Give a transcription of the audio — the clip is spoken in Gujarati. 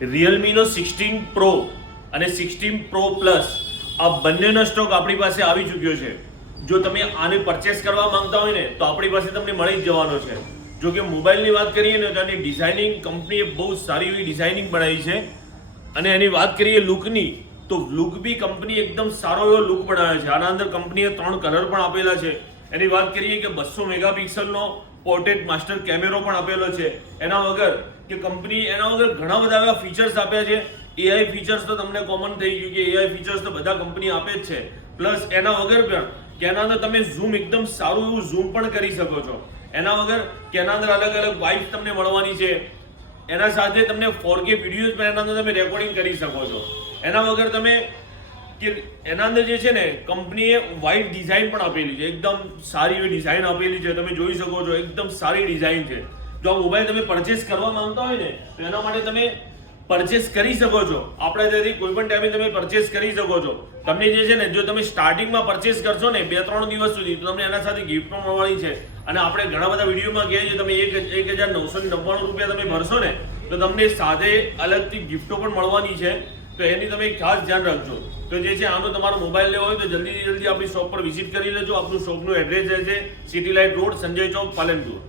રિયલમીનો 16 પ્રો અને 16 પ્રો પ્લસ આ બંનેનો સ્ટોક આપણી પાસે આવી ચૂક્યો છે. જો તમે આને પરચેસ કરવા માંગતા હોય ને તો આપણી પાસે તમને મળી જ જવાનો છે. જો કે મોબાઈલની વાત કરીએ ને તો એની ડિઝાઇનિંગ કંપનીએ બહુ સારી એવી ડિઝાઇનિંગ બનાવી છે. અને એની વાત કરીએ લુકની તો લુક બી કંપની એકદમ સારો એવો લુક બનાવે છે. આના અંદર કંપનીએ 3 કલર પણ આપેલા છે. એની વાત કરીએ કે 200 મેગાપિક્સલનો પોર્ટ્રેટ માસ્ટર કેમેરો પણ આપેલો છે. એના વગર કે કંપની એના વગર ઘણા બધા એવા ફીચર્સ આપ્યા છે. એઆઈ ફીચર્સ તો તમને કોમન થઈ ગયું કે એઆઈ ફીચર્સ તો બધા કંપની આપે જ છે. પ્લસ એના વગર પણ કે એના અંદર તમે ઝૂમ એકદમ સારું એવું ઝૂમ પણ કરી શકો છો. એના વગર કે એના અંદર અલગ અલગ વાઇબ્સ તમને મળવાની છે. એના સાથે તમને 4K વિડીયોઝ પણ એના અંદર તમે રેકોર્ડિંગ કરી શકો છો. એના વગર તમે કે એના અંદર જે છે ને કંપનીએ વાઇડ ડિઝાઇન પણ આપેલી છે. એકદમ સારી એવી ડિઝાઇન આપેલી છે. તમે જોઈ શકો છો એકદમ સારી ડિઝાઇન છે. જો આ મોબાઈલ તમે પરચેસ કરવા માંગતા હોય ને તો એના માટે તમે પરચેસ કરી શકો છો. આપણે ત્યાંથી કોઈ પણ ટાઈમે તમે પરચેસ કરી શકો છો. તમને જે છે ને જો તમે સ્ટાર્ટિંગમાં પરચેસ કરશો ને 2-3 દિવસ સુધી તો તમને એના સાથે ગિફ્ટ પણ મળવાની છે. અને આપણે ઘણા બધા વિડીયોમાં કહીએ છીએ તમે 1999 રૂપિયા તમે ભરશો ને તો તમને સાથે અલગથી ગિફ્ટો પણ મળવાની છે. તો એની તમે ખાસ ધ્યાન રાખજો. તો જે છે આનો તમારો મોબાઈલ લેવો હોય તો જલ્દી આપણી શોપ પર વિઝિટ કરી લેજો. આપણું શોપનું એડ્રેસ છે સિટી લાઇટ રોડ, સંજય ચોક, પાલનપુર.